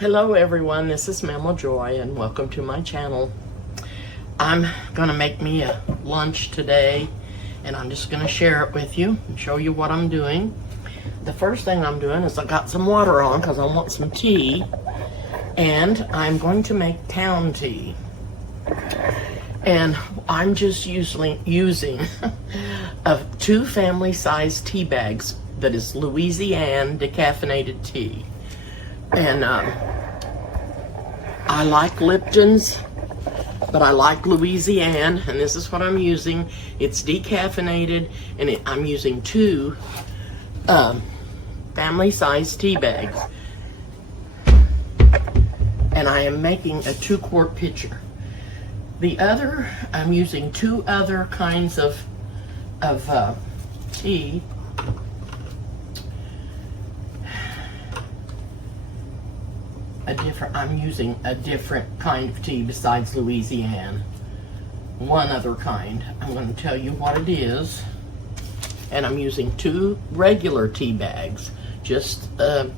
Hello everyone, this is Mama Joy and welcome to my channel. I'm gonna make me a lunch today and I'm just gonna share it with you and show you what I'm doing. The first thing I'm doing is I got some water on because I want some tea, and I'm going to make town tea. And I'm just using 2 family-sized tea bags that is Louisiana decaffeinated tea. And I like Lipton's, but I like Louisiana, and this is what I'm using. It's decaffeinated, and I'm using 2 family-sized tea bags. And I am making a 2-quart pitcher. The other, I'm using 2 other kinds of tea. I'm using a different kind of tea besides Louisiana. One other kind. I'm going to tell you what it is. And I'm using 2 regular tea bags, just the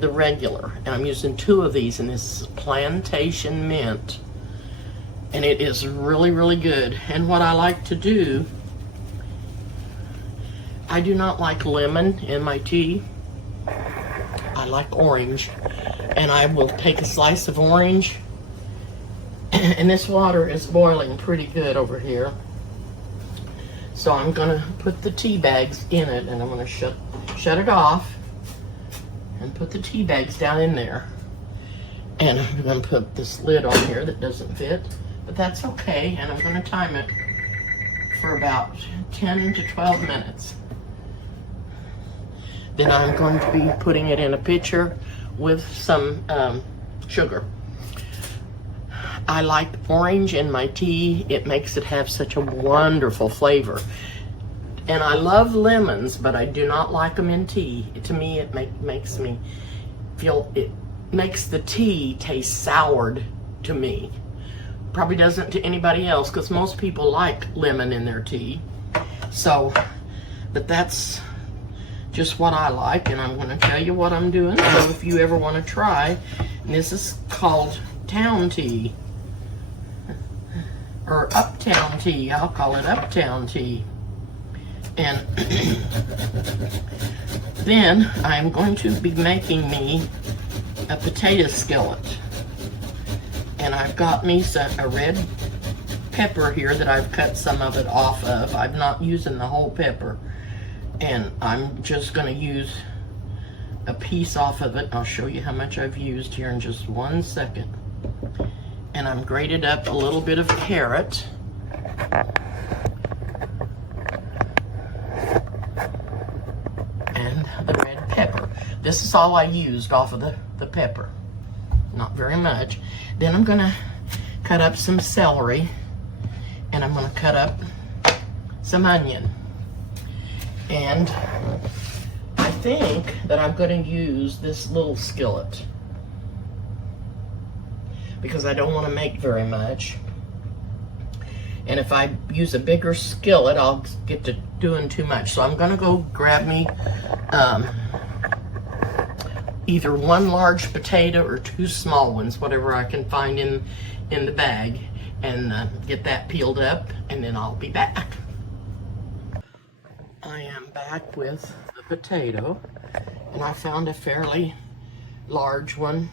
regular. And I'm using 2 of these, and this is plantation mint. And it is really, really good. And what I like to do, I do not like lemon in my tea. I like orange. And I will take a slice of orange, and this water is boiling pretty good over here. So I'm gonna put the tea bags in it, and I'm gonna shut it off and put the tea bags down in there. And I'm gonna put this lid on here that doesn't fit, but that's okay. And I'm gonna time it for about 10 to 12 minutes. Then I'm going to be putting it in a pitcher with some sugar. I like orange in my tea. It makes it have such a wonderful flavor. And I love lemons, but I do not like them in tea. To me, it makes me feel, it makes the tea taste soured to me. Probably doesn't to anybody else, because most people like lemon in their tea. So, but that's just what I like, and I'm going to tell you what I'm doing. So if you ever want to try, and this is called town tea, or uptown tea. I'll call it uptown tea. And then I'm going to be making me a potato skillet. And I've got me a red pepper here that I've cut some of it off of. I'm not using the whole pepper. And I'm just going to use a piece off of it. I'll show you how much I've used here in just 1 second. And I'm grated up a little bit of carrot. And the red pepper. This is all I used off of the pepper. Not very much. Then I'm going to cut up some celery. And I'm going to cut up some onion. And I think that I'm going to use this little skillet because I don't want to make very much. And if I use a bigger skillet, I'll get to doing too much. So I'm going to go grab me either 1 large potato or 2 small ones, whatever I can find in the bag, and get that peeled up, and then I'll be back. I am back with the potato, and I found a fairly large one,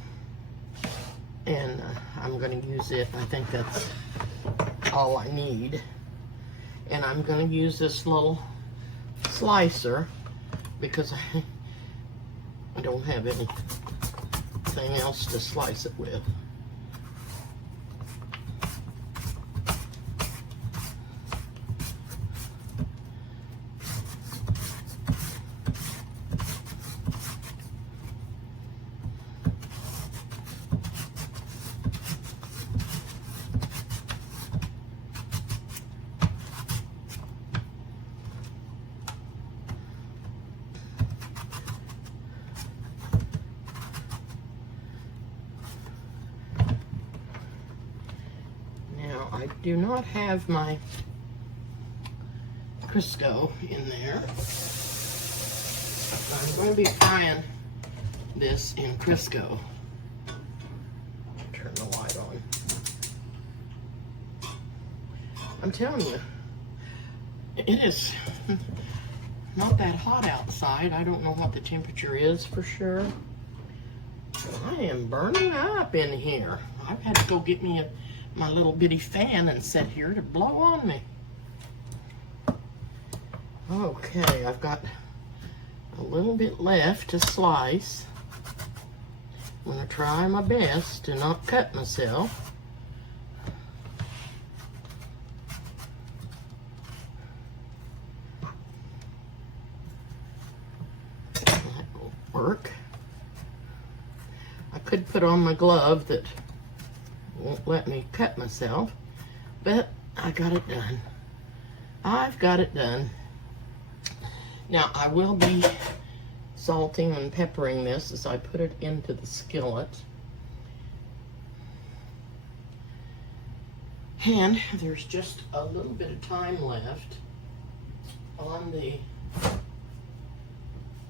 and I'm going to use it. I think that's all I need. And I'm going to use this little slicer because I don't have anything else to slice it with. I do not have my Crisco in there. I'm going to be frying this in Crisco. I'm telling you, it is not that hot outside. I don't know what the temperature is for sure. I am burning up in here. I've had to go get me my little bitty fan and sit here to blow on me. Okay, I've got a little bit left to slice. I'm gonna try my best to not cut myself. That will work. I could put on my glove that won't let me cut myself, but I got it done. I've got it done. Now I will be salting and peppering this as I put it into the skillet. And there's just a little bit of time left on the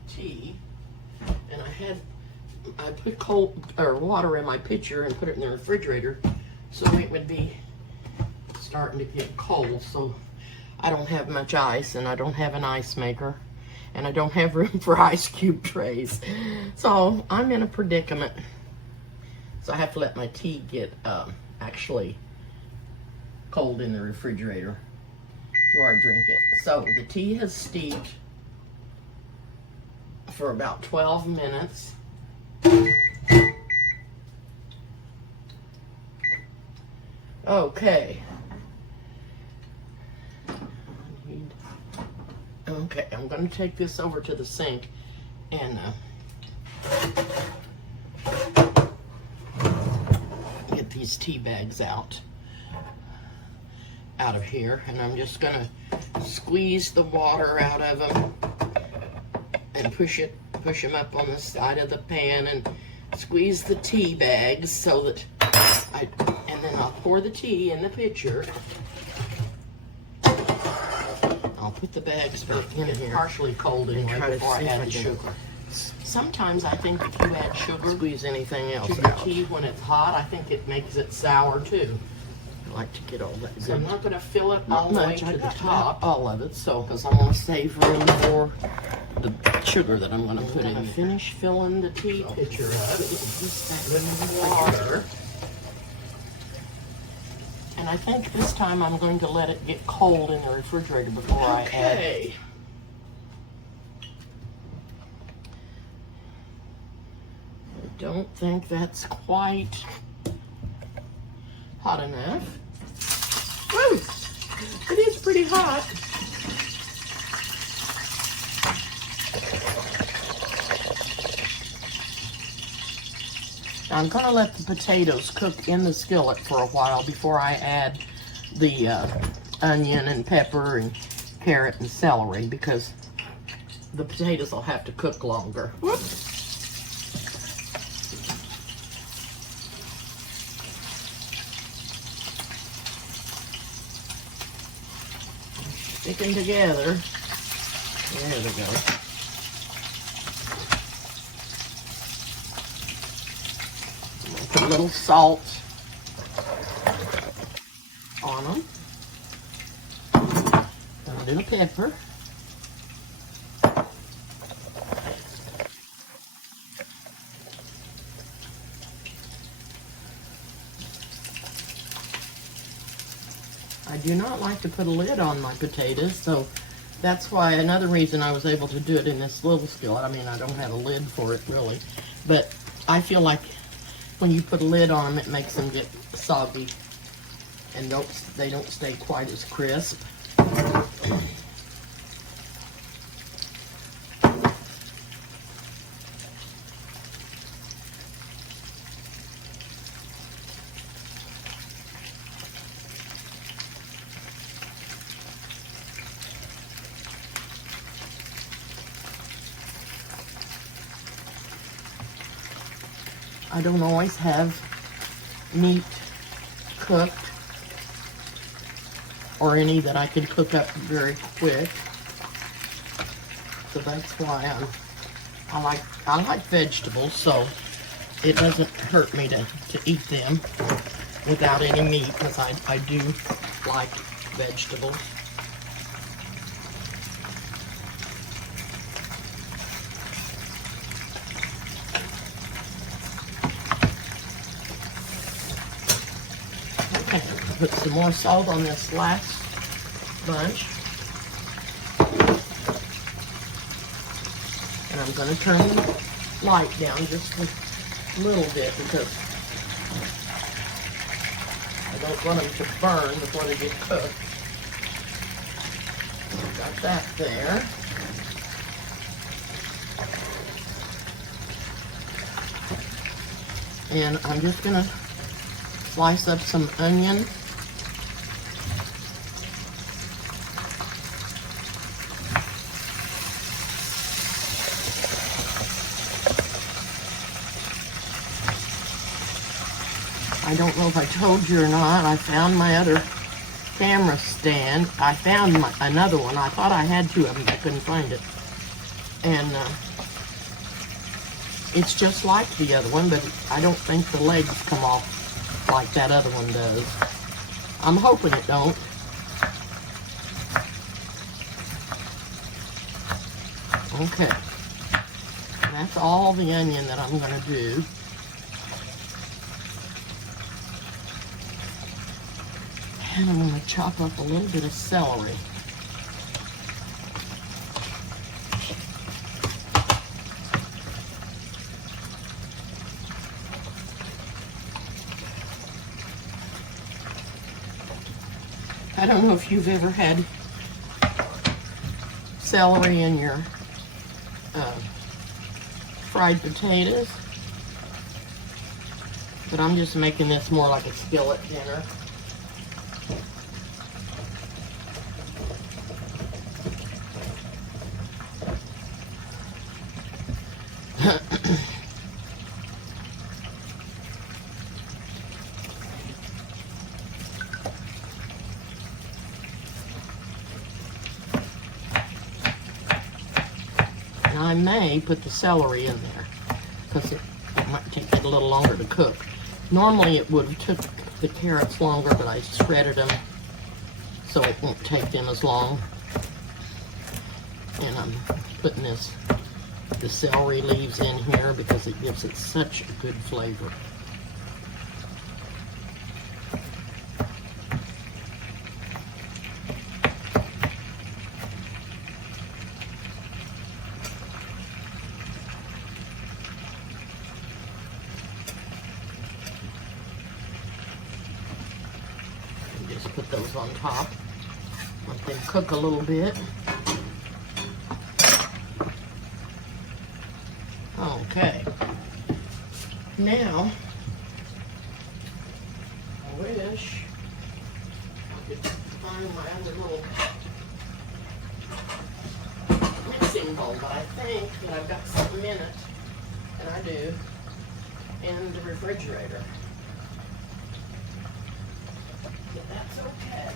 tea. And I put cold or water in my pitcher and put it in the refrigerator so it would be starting to get cold. So I don't have much ice, and I don't have an ice maker, and I don't have room for ice cube trays. So I'm in a predicament. So I have to let my tea get actually cold in the refrigerator before I drink it. So the tea has steeped for about 12 minutes. Okay. Okay, I'm going to take this over to the sink and get these tea bags out of here, and I'm just going to squeeze the water out of them and push them up on the side of the pan and squeeze the tea bags so that and then I'll pour the tea in the pitcher. I'll put the bags back in here, partially cold in there before I add the sugar. Sometimes I think if you add sugar, squeeze anything else to the tea when it's hot, I think it makes it sour too. I like to get all that good. So I'm not going to fill it all the way to the top, all of it, so because I want to save room for the sugar that I'm going to put in. Finish filling the tea pitcher up with water. And I think this time I'm going to let it get cold in the refrigerator before I add it. I don't think that's quite hot enough. Woo! It is pretty hot. I'm going to let the potatoes cook in the skillet for a while before I add the onion and pepper and carrot and celery, because the potatoes will have to cook longer. Whoops. Sticking together. There we go. Put a little salt on them, a little pepper, I do not like to put a lid on my potatoes, so that's why another reason I was able to do it in this little skillet. I mean, I don't have a lid for it really, but I feel like when you put a lid on them, it makes them get soggy and they don't stay quite as crisp. I don't always have meat cooked or any that I can cook up very quick, so that's why I like vegetables, so it doesn't hurt me to eat them without any meat, because I do like vegetables. Okay, put some more salt on this last bunch. And I'm going to turn the light down just a little bit because I don't want them to burn before they get cooked. Got that there. And I'm just going to slice up some onion. I don't know if I told you or not, I found my other camera stand. I found another one. I thought I had two of them, but I couldn't find it. And it's just like the other one, but I don't think the legs come off like that other one does. I'm hoping it don't. Okay. That's all the onion that I'm going to do. And I'm going to chop up a little bit of celery. I don't know if you've ever had celery in your fried potatoes, but I'm just making this more like a skillet dinner. I may put the celery in there because it might take it a little longer to cook. Normally it would have took the carrots longer, but I shredded them so it won't take them as long. And I'm putting the celery leaves in here because it gives it such a good flavor. Put those on top. Let them cook a little bit. Okay. Now, I wish I could find my other little mixing bowl, but I think that I've got something in it, and I do, in the refrigerator. But that's okay.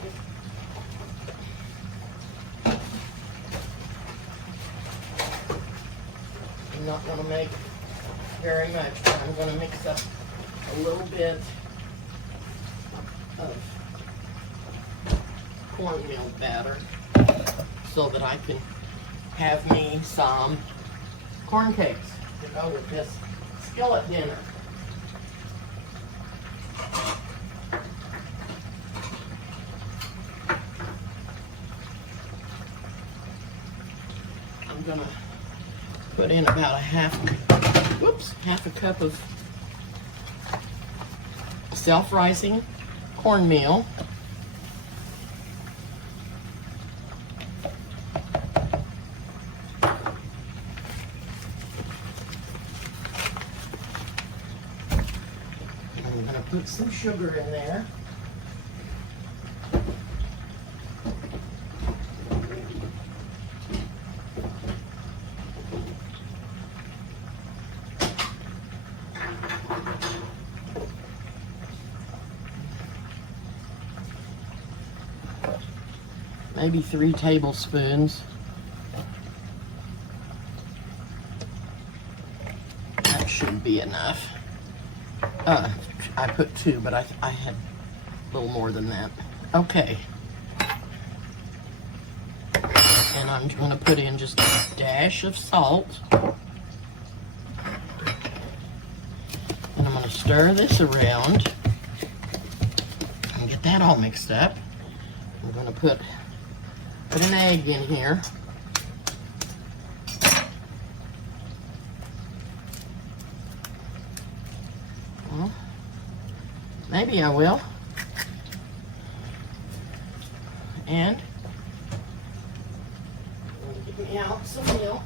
I'm not going to make very much, but I'm going to mix up a little bit of cornmeal batter so that I can have me some corn cakes to go with this skillet dinner. I'm gonna put in about half a cup of self-rising cornmeal. I'm gonna put some sugar in there. Maybe 3 tablespoons. That should be enough. I put 2, but I had a little more than that. Okay. And I'm going to put in just a dash of salt. And I'm going to stir this around and get that all mixed up. I'm going to put an egg in here. Well, maybe I will. And get me out some milk.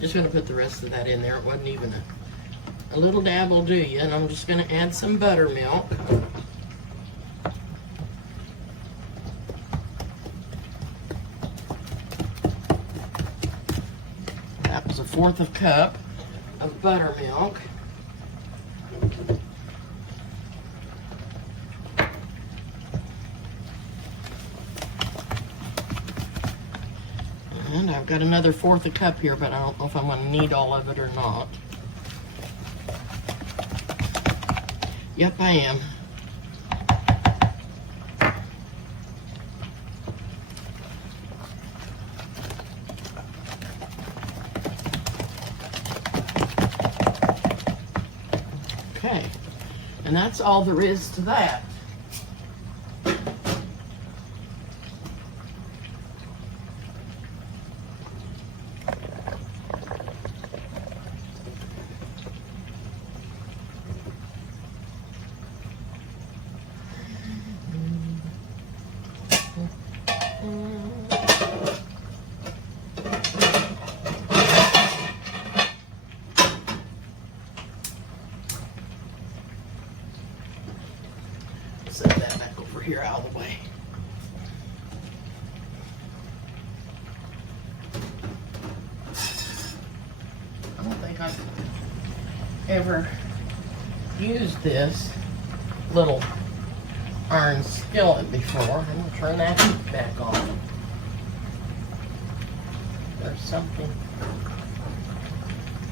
Just going to put the rest of that in there. It wasn't even a little dab will do you. And I'm just going to add some buttermilk. That was 1/4 cup of buttermilk. And I've got another 1/4 cup here, but I don't know if I'm going to need all of it or not. Yep, I am. Okay, and that's all there is to that. Set that back over here out of the way. I don't think I've ever used this little iron skillet before. I'm going to turn that heat back on. There's something,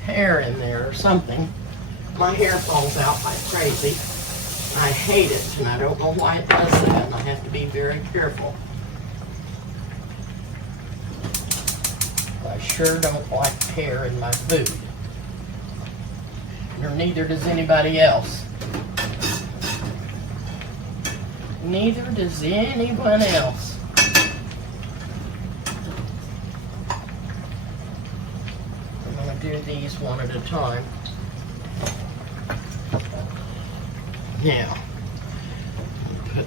hair in there or something. My hair falls out like crazy. I hate it, and I don't know why it does that, and I have to be very careful. I sure don't like hair in my food. Nor neither does anybody else. Neither does anyone else. I'm going to do these one at a time. Now, put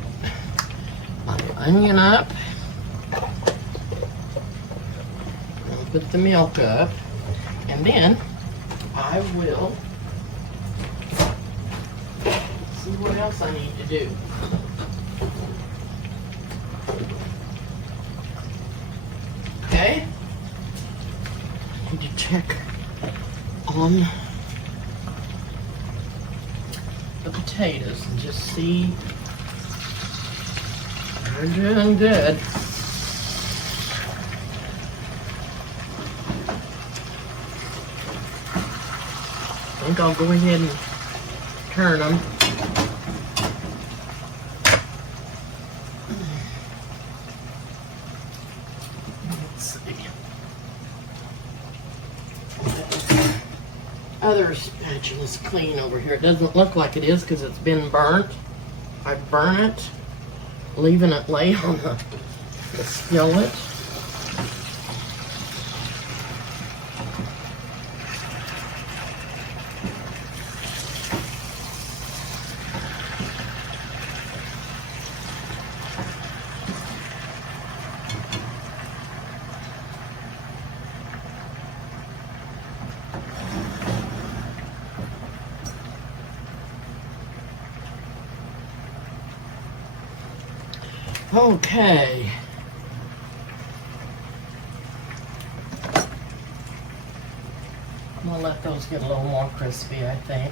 my onion up, and put the milk up, and then I will see what else I need to do. Okay, I need to check on the potatoes and just see they're doing good. I think I'll go ahead and turn them. Let's see. Other spatula's clean over here. It doesn't look like it is because it's been burnt. I burn it, leaving it lay on the skillet. Okay. I'm gonna let those get a little more crispy, I think,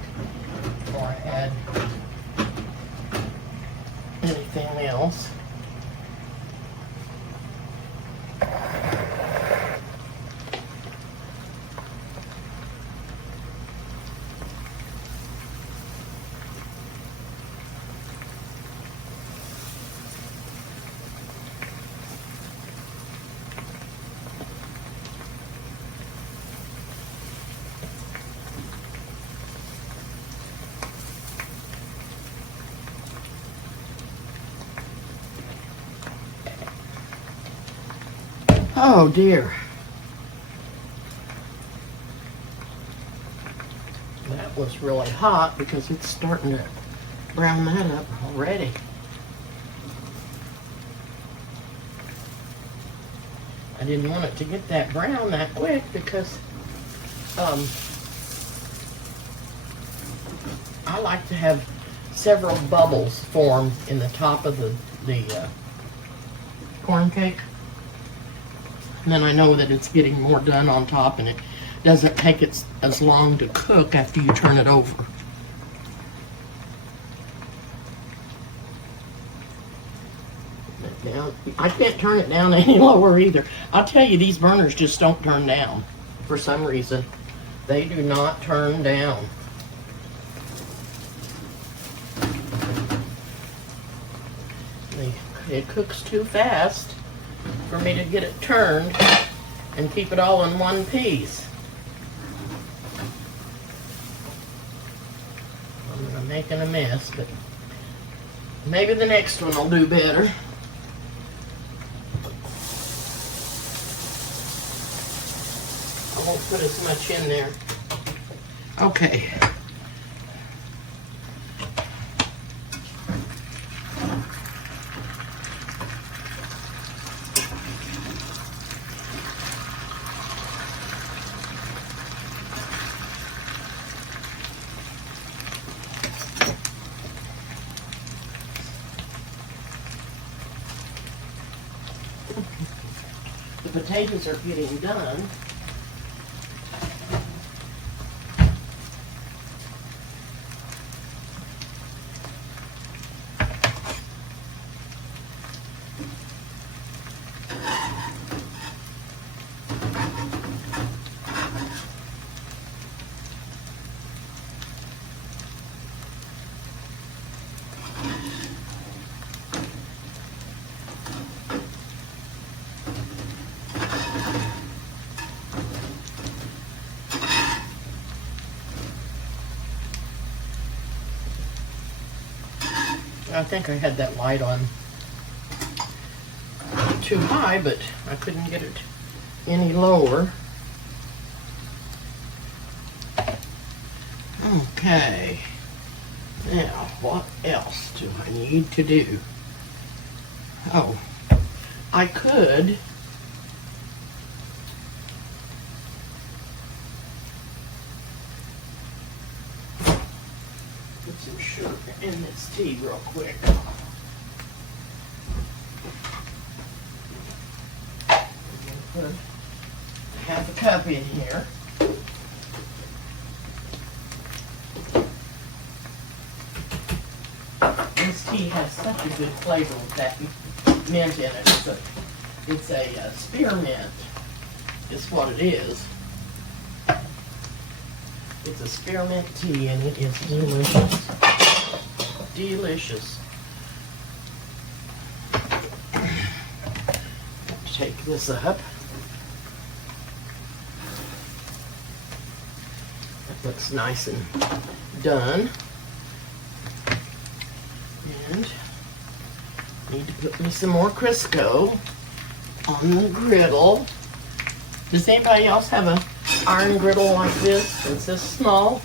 before I add anything else. Oh dear. That was really hot because it's starting to brown that up already. I didn't want it to get that brown that quick because I like to have several bubbles form in the top of the corn cake. And then I know that it's getting more done on top and it doesn't take it as long to cook after you turn it over. Now, I can't turn it down any lower either. I'll tell you, these burners just don't turn down for some reason. They do not turn down. It cooks too fast for me to get it turned and keep it all in one piece. I'm making a mess, but maybe the next one will do better. I won't put as much in there. Okay. The potatoes are getting done. I think I had that light on too high, but I couldn't get it any lower. Okay. Now, what else do I need to do? Oh, I could put some sugar in this tea real quick. I'm going to put half a cup in here. This tea has such a good flavor with that mint in it. It's a spearmint, is what it is. It's a spearmint tea and it is delicious. Delicious. Take this up. That looks nice and done. And need to put me some more Crisco on the griddle. Does anybody else have a iron griddle like this? It's this small.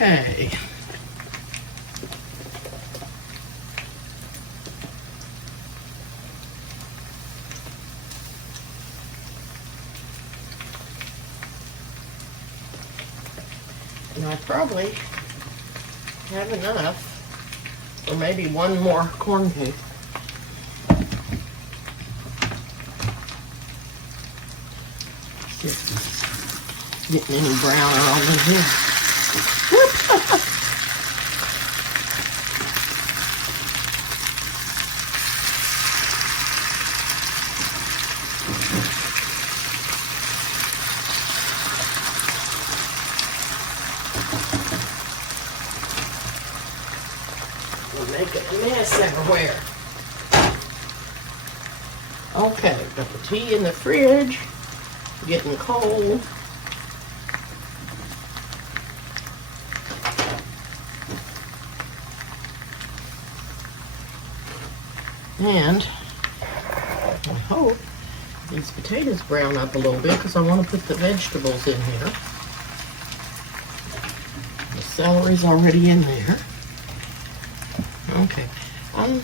Okay. And I probably have enough, or maybe one more corn cake. Getting any browner on in here. We're making a mess everywhere. Okay, got the tea in the fridge, getting cold. And I hope these potatoes brown up a little bit because I want to put the vegetables in here. The celery's already in there. Okay, I'm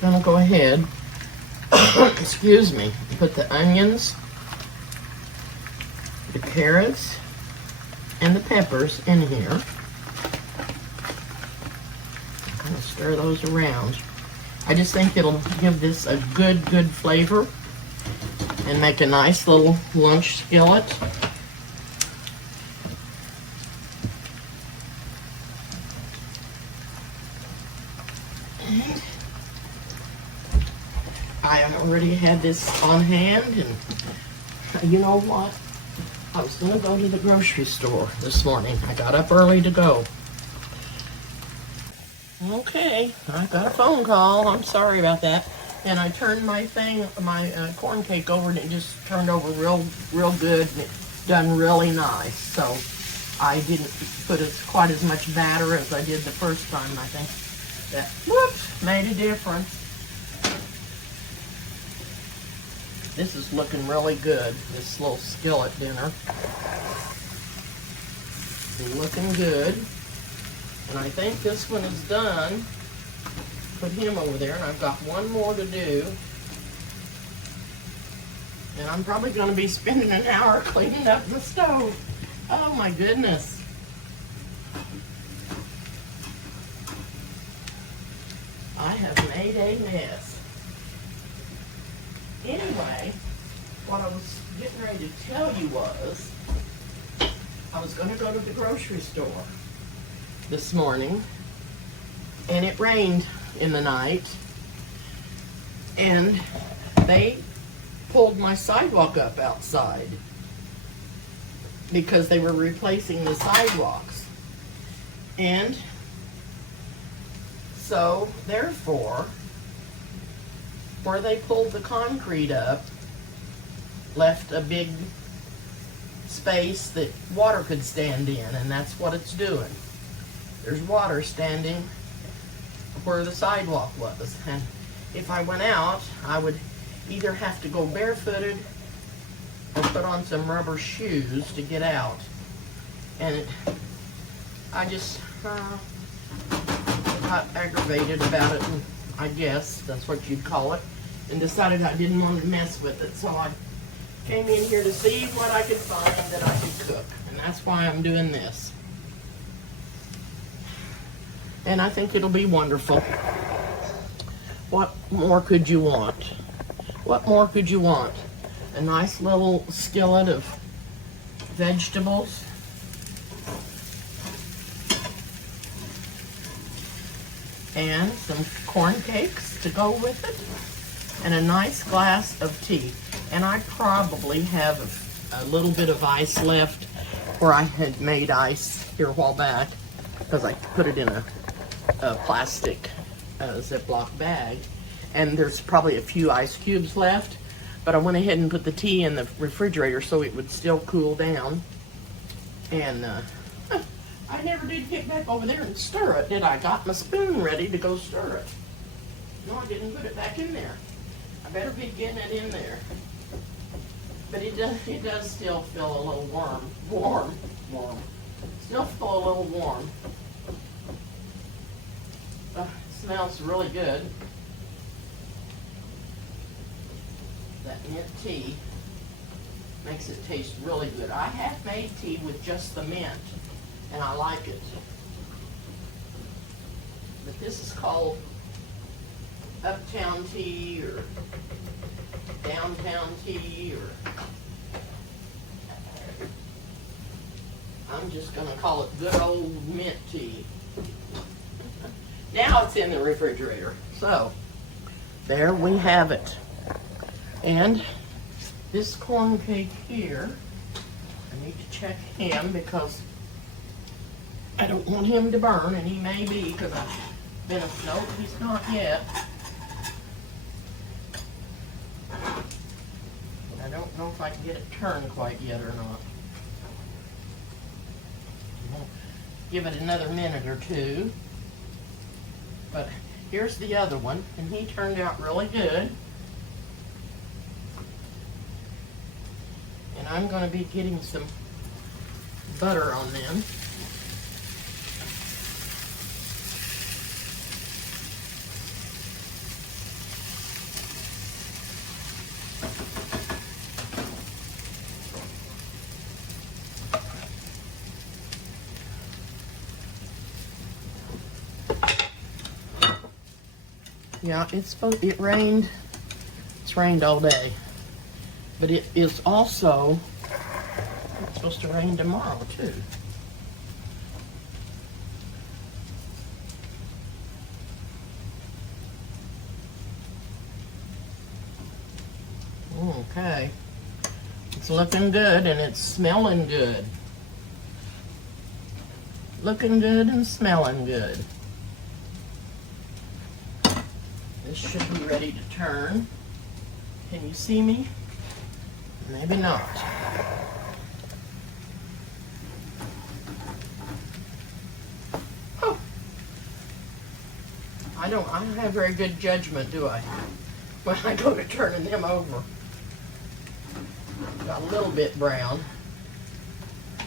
gonna go ahead, excuse me, put the onions, the carrots, and the peppers in here. I'm gonna stir those around. I just think it'll give this a good flavor and make a nice little lunch skillet. And I already had this on hand, and you know what? I was gonna go to the grocery store this morning. I got up early to go. Okay, I got a phone call. I'm sorry about that. And I turned my corn cake over, and it just turned over real good, and it done really nice. So I didn't put quite as much batter as I did the first time. I think that, whoops, made a difference. This is looking really good, this little skillet dinner. Looking good. And I think this one is done. Put him over there, and I've got one more to do. And I'm probably going to be spending an hour cleaning up the stove. Oh my goodness. I have made a mess. Anyway, what I was getting ready to tell you was, I was going to go to the grocery store this morning, and it rained in the night, and they pulled my sidewalk up outside because they were replacing the sidewalks. And so therefore, where they pulled the concrete up left a big space that water could stand in, and that's what it's doing. There's water standing where the sidewalk was, and if I went out, I would either have to go barefooted or put on some rubber shoes to get out. And I just got aggravated about it, and I guess that's what you'd call it, and decided I didn't want to mess with it, so I came in here to see what I could find that I could cook, and that's why I'm doing this. And I think it'll be wonderful. What more could you want? What more could you want? A nice little skillet of vegetables. And some corn cakes to go with it. And a nice glass of tea. And I probably have a little bit of ice left where I had made ice here a while back, because I put it in a plastic Ziploc bag, and there's probably a few ice cubes left, but I went ahead and put the tea in the refrigerator so it would still cool down. And I never did get back over there and stir it, did I? Got my spoon ready to go stir it. No, I didn't put it back in there. I better be getting it in there. But it does still feel a little warm. Still feel a little warm. Smells really good. That mint tea makes it taste really good. I have made tea with just the mint, and I like it. But this is called uptown tea or downtown tea, or I'm just going to call it good old mint tea. Now it's in the refrigerator. So, there we have it. And this corn cake here, I need to check him because I don't want him to burn, and he may be, because I've been, nope, he's not yet. I don't know if I can get it turned quite yet or not. Give it another minute or two. But Here's the other one, and he turned out really good. And I'm going to be getting some butter on them. Yeah, it rained. It's rained all day. But it is also supposed to rain tomorrow too. Okay. It's looking good and it's smelling good. Looking good and smelling good. This should be ready to turn. Can you see me? Maybe not. Oh. I don't have very good judgment, do I? When I go to turning them over. Got a little bit brown,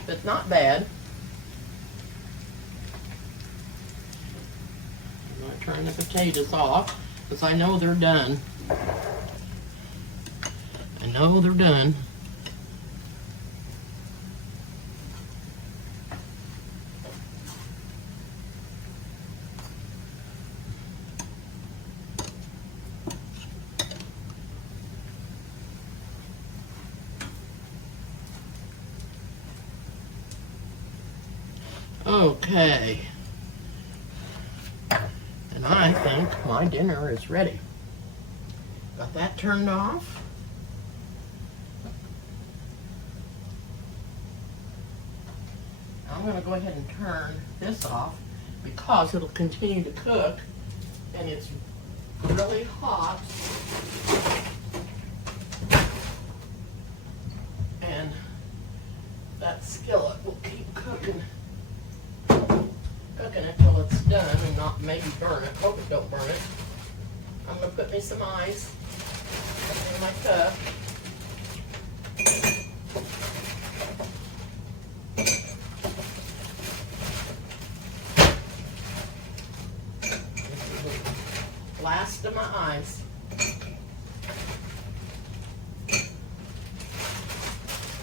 but not bad. I'm going to turn the potatoes off because I know they're done. I know they're done. Okay. And I think my dinner is ready. Got that turned off. I'm going to go ahead and turn this off because it'll continue to cook and it's really hot. And that skillet will keep cooking until it's done and not maybe burn it. Hope it don't burn it. I'm going to put me some ice in my cup. Last of my ice.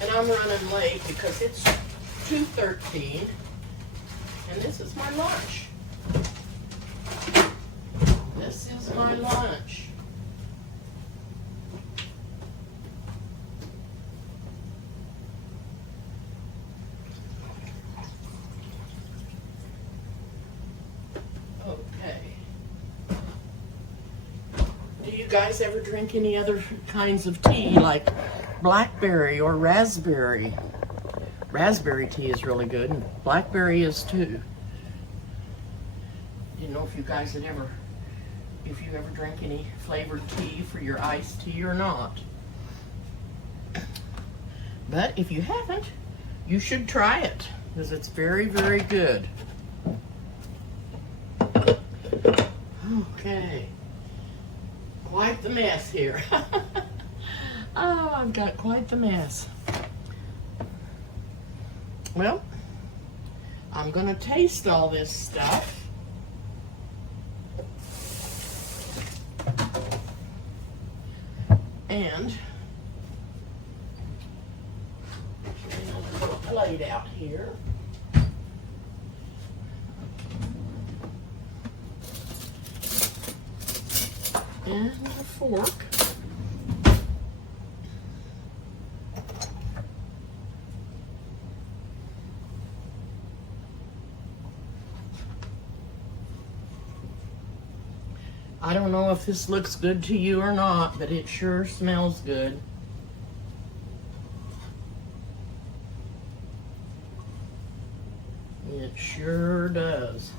And I'm running late because it's 2:13 and this is my lunch. This is my lunch. You guys ever drink any other kinds of tea like blackberry or raspberry? Raspberry tea is really good and blackberry is too. Didn't know if you guys had ever, if you ever drink any flavored tea for your iced tea or not. But if you haven't, you should try it because it's very, very good. Okay. Quite the mess here. Oh, I've got quite the mess. Well, I'm going to taste all this stuff. And I'll put a plate out here. And a fork. I don't know if this looks good to you or not, but it sure smells good. It sure does.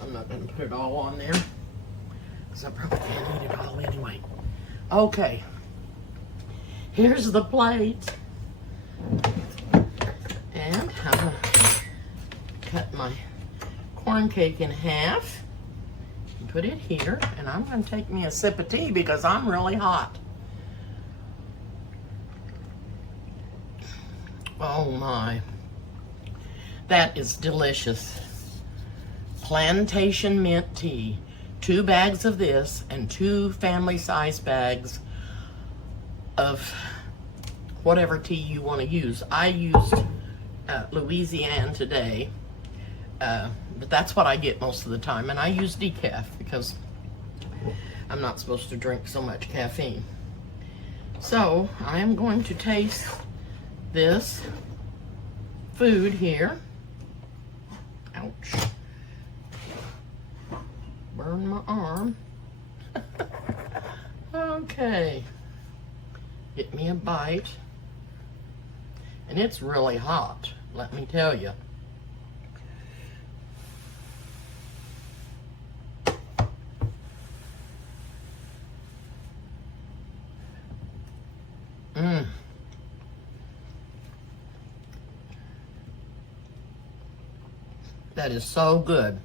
I'm not going to put it all on there because I probably can't eat it all anyway. Okay. Here's the plate. And I'm gonna cut my corn cake in half and put it here. And I'm gonna take me a sip of tea because I'm really hot. Oh my, that is delicious. Plantation mint tea. 2 bags of this and 2 family-size bags of whatever tea you want to use. I used Louisiana today, but that's what I get most of the time. And I use decaf because I'm not supposed to drink so much caffeine. So I am going to taste this food here. Ouch. Burn my arm. Okay. Get me a bite. And it's really hot, let me tell you. That is so good.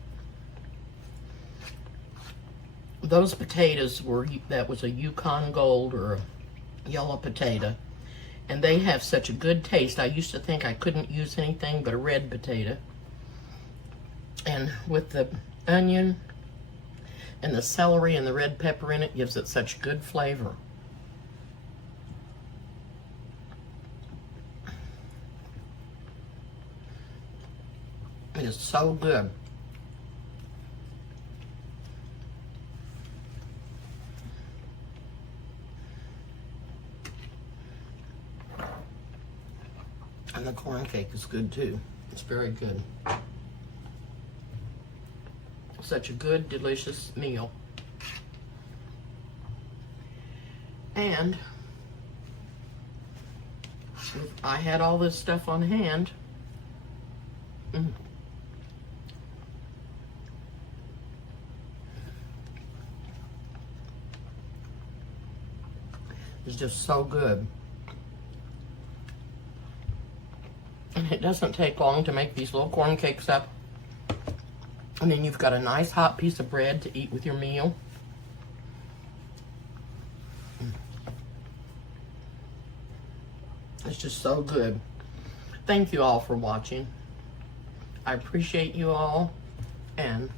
Those potatoes that was a Yukon Gold or a yellow potato, and they have such a good taste. I used to think I couldn't use anything but a red potato. And with the onion and the celery and the red pepper in it, gives it such good flavor. It is so good. And the corn cake is good too. It's very good. Such a good, delicious meal. And if I had all this stuff on hand, it's just so good. And it doesn't take long to make these little corn cakes up. And then you've got a nice hot piece of bread to eat with your meal. It's just so good. Thank you all for watching. I appreciate you all, and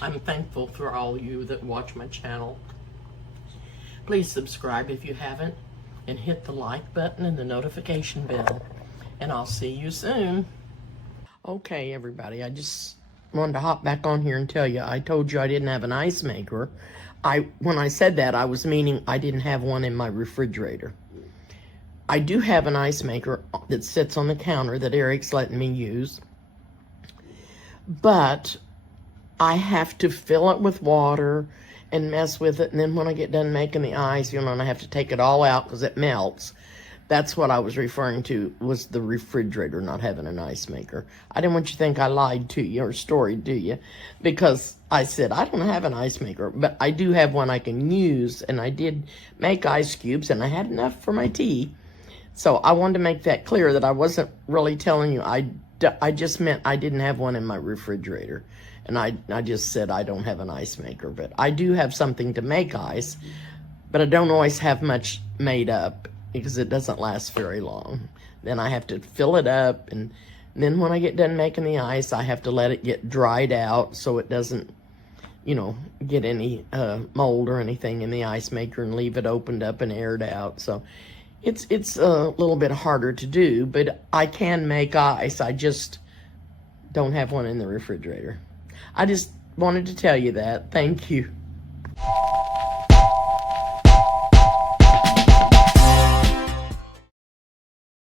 I'm thankful for all you that watch my channel. Please subscribe if you haven't, and hit the like button and the notification bell. And I'll see you soon. Okay, everybody, I just wanted to hop back on here and tell you, I told you I didn't have an ice maker. When I said that, I was meaning I didn't have one in my refrigerator. I do have an ice maker that sits on the counter that Eric's letting me use. But I have to fill it with water and mess with it. And then when I get done making the ice, and I have to take it all out because it melts. That's what I was referring to, was the refrigerator not having an ice maker. I didn't want you to think I lied to you or storied to you, because I said I don't have an ice maker, but I do have one I can use, and I did make ice cubes, and I had enough for my tea. So I wanted to make that clear, that I wasn't really telling you. I just meant I didn't have one in my refrigerator. And I just said I don't have an ice maker, but I do have something to make ice, but I don't always have much made up, because it doesn't last very long. Then I have to fill it up, and then when I get done making the ice, I have to let it get dried out so it doesn't, get any mold or anything in the ice maker, and leave it opened up and aired out. So it's a little bit harder to do, but I can make ice. I just don't have one in the refrigerator. I just wanted to tell you that. Thank you.